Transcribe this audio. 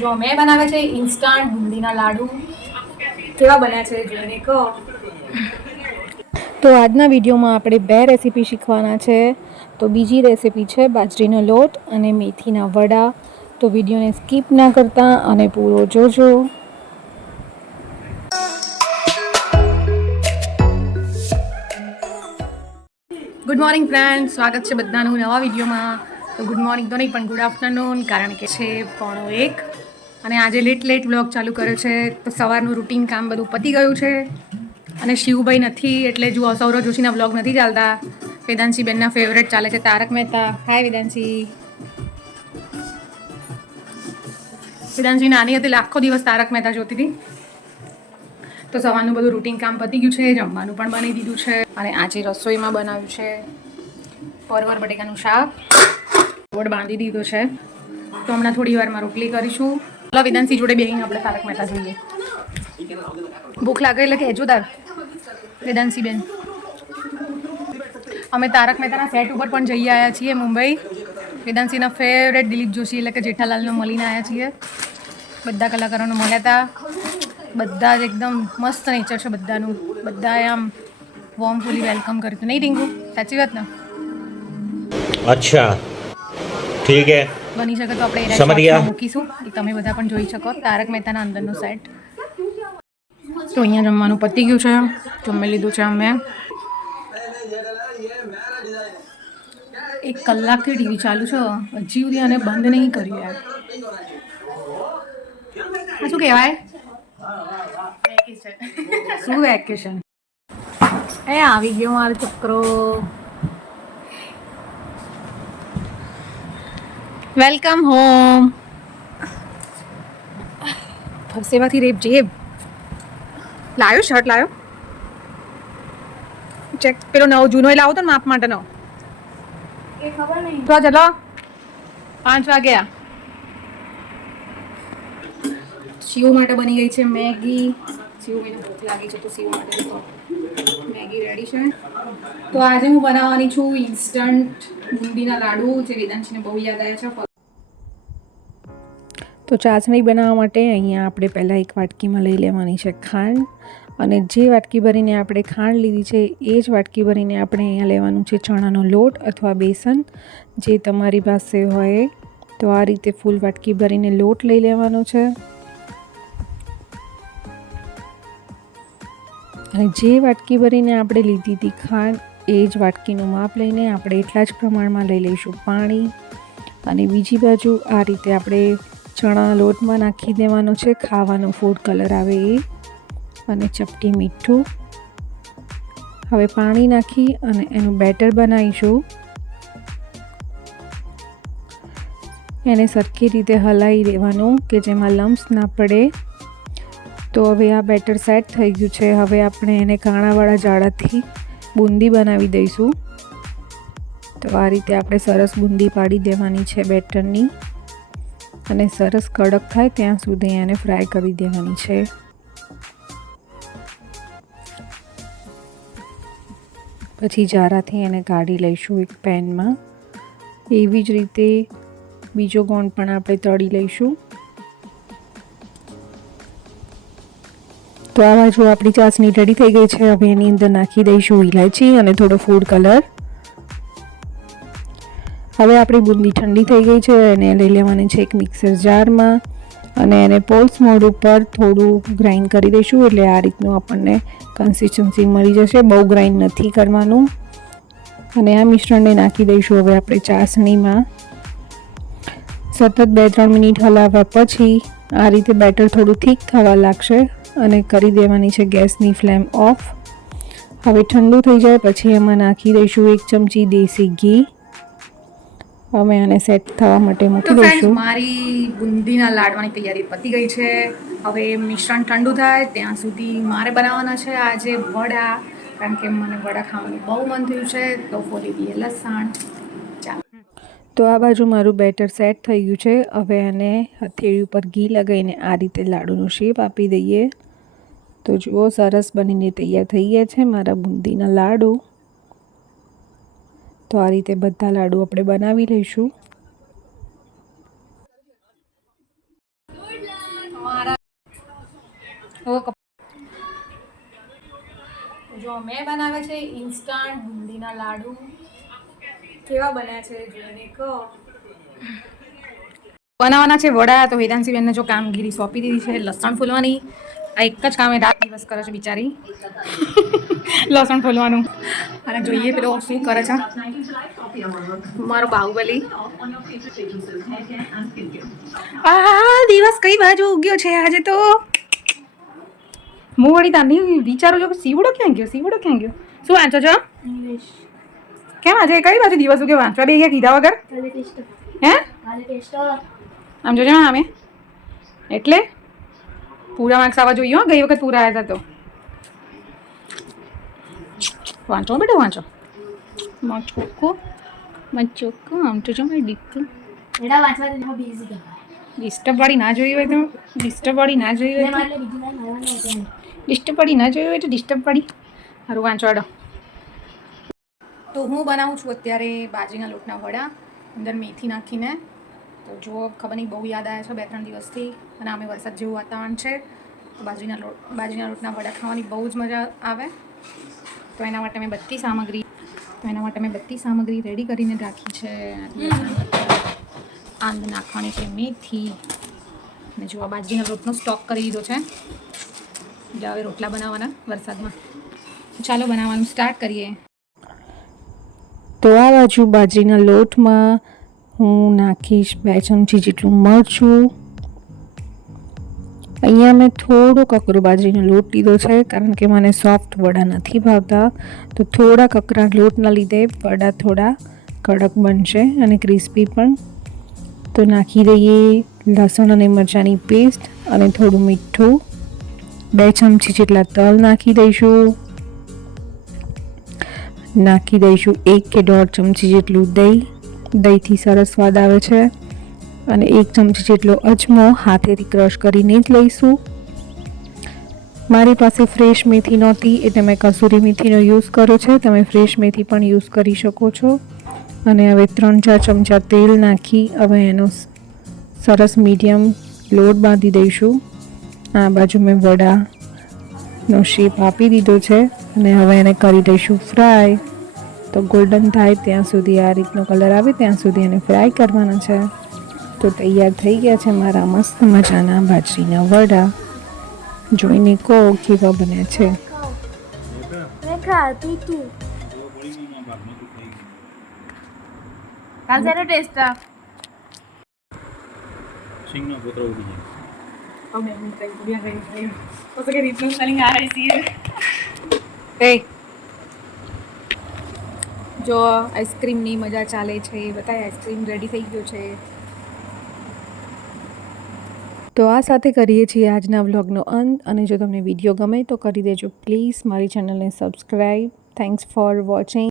જો મેં બનાવે છે ઇન્સ્ટન્ટ બુંદીના લાડુ કેવા બન્યા છે જોઈને કહો. તો આજના વિડીયોમાં આપણે 2 રેસીપી શીખવાના છે. તો બીજી રેસીપી છે બાજરીનો લોટ અને મેથીના વડા. તો વિડીયોને સ્કીપ ના કરતા અને પૂરો જોજો. ગુડ મોર્નિંગ ફ્રેન્ડ્સ, સ્વાગત છે બધાનું નવા વિડીયોમાં. તો ગુડ મોર્નિંગ તો નહીં પણ ગુડ આફ્ટરનૂન, કારણ કે છે 1:45 અને આજે લેટ વ્લોગ ચાલુ કર્યો છે. તો સવારનું રૂટીન કામ બધું પતી ગયું છે અને શિવભાઈ નથી એટલે જુઓ સૌરવ જોશીના વ્લોગ નથી ચાલતા. વેદાંશી બેનના ફેવરેટ ચાલે છે તારક મહેતા. હાય વેદાંશી. વેદાંશી નાની હતી આખો દિવસ તારક મહેતા જોતી હતી. તો સવારનું બધું રૂટીન કામ પતી ગયું છે, જમવાનું પણ બની દીધું છે અને આજે રસોઈમાં બનાવ્યું છે પરવર બટેકાનું શાક. ગોળ બાંધી દીધો છે તો હમણાં થોડી વારમાં રોટલી કરીશું. ચાલો વેદાંશી જોડે બેહીને આપણે તારક મહેતા જોઈએ. ભૂખ લાગે એટલે કહેજો તાર વેદાંશી બેન. અમે તારક મહેતાના સેટ ઉપર પણ જઈ આવ્યા છીએ મુંબઈ. વેદાંશીના ફેવરેટ દિલીપ જોશી એટલે કે જેઠાલાલનો મળીને આવ્યા છીએ. બધા કલાકારોને મળ્યા હતા. બધા જ એકદમ મસ્ત નેચર છે બધાનું. બધાએ આમ વોર્મફુલી વેલકમ કર્યું હતું. નહીં રિંકુ, સાચી વાત ને? અચ્છા, ઠીક હે. બની શકે તો આપણે એના મૂકીશું કે તમે બધા પણ જોઈ શકો તારક મહેતાના અંદરનો સેટ. તો અહીંયા જમવાનું પતી ગયું છે, જમી લીધું છે અમે. 1 કલાકથી ટીવી ચાલુ છે, હજી સુધી આને બંધ નહીં કર્યું યાર. આ શું કહેવાય? શું વેકેશન? એ આવી ગયો મારો છોકરો. Welcome home. ફરસેવાથી રેપ જેબ લાવ્યો, શર્ટ લાવ્યો. ચેક પેલો નવો જૂનો એ લાવો તો માપ માટેનો. એ ખબર નહીં તો ચલો 5 વાગ્યા. શિવ માટે બની ગઈ છે મેગી. શિવભાઈને ભૂખ લાગી છે તો શિવ માટે મેગી રેડી છે. તો આજે હું બનાવવાની છું ઇન્સ્ટન્ટ બુંદીના લાડુ, જે વેદાંશીને બહુ યાદ આવ્યા છે. તો ચાસણી બનાવવા માટે અહીંયા આપણે પહેલાં 1 વાટકીમાં લઈ લેવાની છે ખાંડ. અને જે વાટકી ભરીને આપણે ખાંડ લીધી છે એ જ વાટકી ભરીને આપણે અહીંયા લેવાનું છે ચણાનો લોટ અથવા બેસન, જે તમારી પાસે હોય. તો આ રીતે ફૂલ વાટકી ભરીને લોટ લઈ લેવાનો છે. અને જે વાટકી ભરીને આપણે લીધી હતી ખાંડ એ જ વાટકીનું માપ લઈને આપણે એટલા જ પ્રમાણમાં લઈ લઈશું પાણી. અને બીજી બાજુ આ રીતે આપણે ચણા લોટમાં નાખી દેવાનો છે ખાવાનો ફૂડ કલર આવે એ, અને ચપટી મીઠું. હવે પાણી નાખી અને એનું બેટર બનાવીશું. એને સરખી રીતે હલાવી દેવાનું કે જેમાં લમ્સ ના પડે. તો હવે આ બેટર સેટ થઈ ગયું છે. હવે આપણે એને કાણાવાળા જાળાથી બુંદી બનાવી દઈશું. તો આ રીતે આપણે સરસ બુંદી પાડી દેવાની છે બેટરની, અને સરસ કડક થાય ત્યાં સુધી એને ફ્રાય કરી દેવાની છે. પછી જારાથી એને કાઢી લઈશું એક પેનમાં. એવી જ રીતે બીજો ગોળ પણ આપણે તળી લઈશું. તો આ બાજુ આપણી ચાસણી રેડી થઈ ગઈ છે. હવે એની અંદર નાખી દઈશું ઇલાયચી અને થોડો ફૂડ કલર. હવે આપણી બુંદી ઠંડી થઈ ગઈ છે. એને લઈ લેવાની છે એક મિક્સર જારમાં અને એને પોલ્સ મોડ ઉપર થોડું ગ્રાઇન્ડ કરી દઈશું. એટલે આ રીતનું આપણને કન્સિસ્ટન્સી મળી જશે. બહુ ગ્રાઇન્ડ નથી કરવાનું. અને આ મિશ્રણને નાખી દઈશું હવે આપણે ચાસણીમાં. સતત 2-3 મિનિટ હલાવ્યા પછી આ રીતે બેટર થોડું થીક થવા લાગશે અને કરી દેવાની છે ગેસની ફ્લેમ ઓફ. હવે ઠંડુ થઈ જાય પછી એમાં નાખી દઈશું 1 ચમચી દેશી ઘી. અમે આને સેટ થવા માટે મૂકી દઈશું. મારી બુંદીના લાડવાની તૈયારી પતી ગઈ છે. હવે મિશ્રણ ઠંડુ થાય ત્યાં સુધી મારે બનાવવાના છે આજે વડા, કારણ કે મને વડા ખાવાનું બહુ મન થયું છે. તો ફોલી દઈએ લસણ. ચાલો. તો આ બાજુ મારું બેટર સેટ થઈ ગયું છે. હવે એને હથેળી ઉપર ઘી લગાવીને આ રીતે લાડુનું શેપ આપી દઈએ. તો જુઓ સરસ બનીને તૈયાર થઈ ગયા છે મારા બુંદીના લાડુ. તો આ રીતે બધા લાડુ આપણે બનાવી લઈશું. જો મેં બનાવે છે ઇન્સ્ટન્ટ બુંદીના લાડુ. કેવા બન્યા છે જોઈને કહો. બનાવવાના છે વડા. તો વેદાંશી બેનને જો કામગીરી સોંપી દીધી છે લસણ ફોલવાની. આ એક જ કામ એ રાત દિવસ કરે છે બિચારી. લસણ ફોલવાનું. અને જોઈએ પેલો શું કરે છે મારો બાહુબલી. આ દિવસ કઈ બાજુ ઉગ્યો છે આજે તો. હું વળી તાની વિચારું છું કે સીવડો ક્યાં ગયો. શું વાંચો છો? કેમ આજે કઈ બાજુ દિવસ ઉગ્યો વાંચવા બે કીધા વગર? હે આમ જોજો ને અમે એટલે પૂરા માર્ક્સ આવવા જોઈએ. ગઈ વખત પૂરા આવ્યા હતા તો. વાંચો બેટા વાંચો. ચોખ્ખો આમ તો જો મારી દીકરી ડિસ્ટર્બ વાળી ના જોઈ હોય તો ડિસ્ટર્બ વાળી ના જોઈ હોય તો ડિસ્ટર્બ વાળી સારું વાંચવાડો. તો હું બનાવું છું અત્યારે બાજરીના લોટના વડા અંદર મેથી નાખીને. તો જો ખબર નહીં બહુ યાદ આવ્યા છે 2-3 દિવસથી અને અમે વરસાદ જેવું વાતાવરણ છે. તો બાજરીના લોટના વડા ખાવાની બહુ જ મજા આવે. તો એના માટે મેં બધી સામગ્રી રેડી કરીને રાખી છે. આંદ નાખવાની છે મેથી અને જો આ બાજરીના લોટનો સ્ટોક કરી દીધો છે. હવે રોટલા બનાવવાના વરસાદમાં. ચાલો બનાવવાનું સ્ટાર્ટ કરીએ. તો આ બાજુ બાજરીના લોટમાં હું નાખીશ 2 ચમચી જેટલું મરચું. અહીંયા મેં થોડો કકરો બાજરીનો લોટ લીધો છે કારણ કે મને સોફ્ટ વડા નથી ભાવતા. તો થોડા કકરા લોટના લીધે વડા થોડા કડક બનશે અને ક્રિસ્પી પણ. તો નાખી દઈએ લસણ અને મરચાંની પેસ્ટ અને થોડું મીઠું. 2 ચમચી જેટલા તલ નાખી દઈશું. નાખી દઈશું 1 કે 1.5 ચમચી જેટલું દહીં. દહીંથી સરસ સ્વાદ આવે છે. અને 1 ચમચી જેટલો અજમો હાથેથી ક્રશ કરીને જ લઈશું. મારી પાસે ફ્રેશ મેથી નહોતી એટલે મેં કસૂરી મેથીનો યુઝ કર્યો છે. તમે ફ્રેશ મેથી પણ યુઝ કરી શકો છો. અને હવે 3-4 ચમચા તેલ નાખી હવે એનો સરસ મીડિયમ લોટ બાંધી દઈશું. આ બાજુ મેં વડાનો શેપ આપી દીધો છે અને હવે એને કરી દઈશું ફ્રાય. તો ગોલ્ડન થાય ત્યાં સુધી આ રીતનો કલર આવે ત્યાં સુધી એને ફ્રાય કરવાના છે. તો તૈયાર થઈ ગયા છે મારા મસ્ત મજાના બાજરીના વડા. જોઈને કહો કેવા બન્યા છે. જો આઈસ્ક્રીમની મજા ચાલે છે. બતાય આઈસ્ક્રીમ રેડી થઈ ગયો છે. તો આ સાથે કરીએ છીએ આજના વ્લોગનો અંત. અને જો તમને વિડીયો ગમે તો કરી દેજો પ્લીઝ મારી ચેનલને સબસ્ક્રાઈબ. Thanks for watching.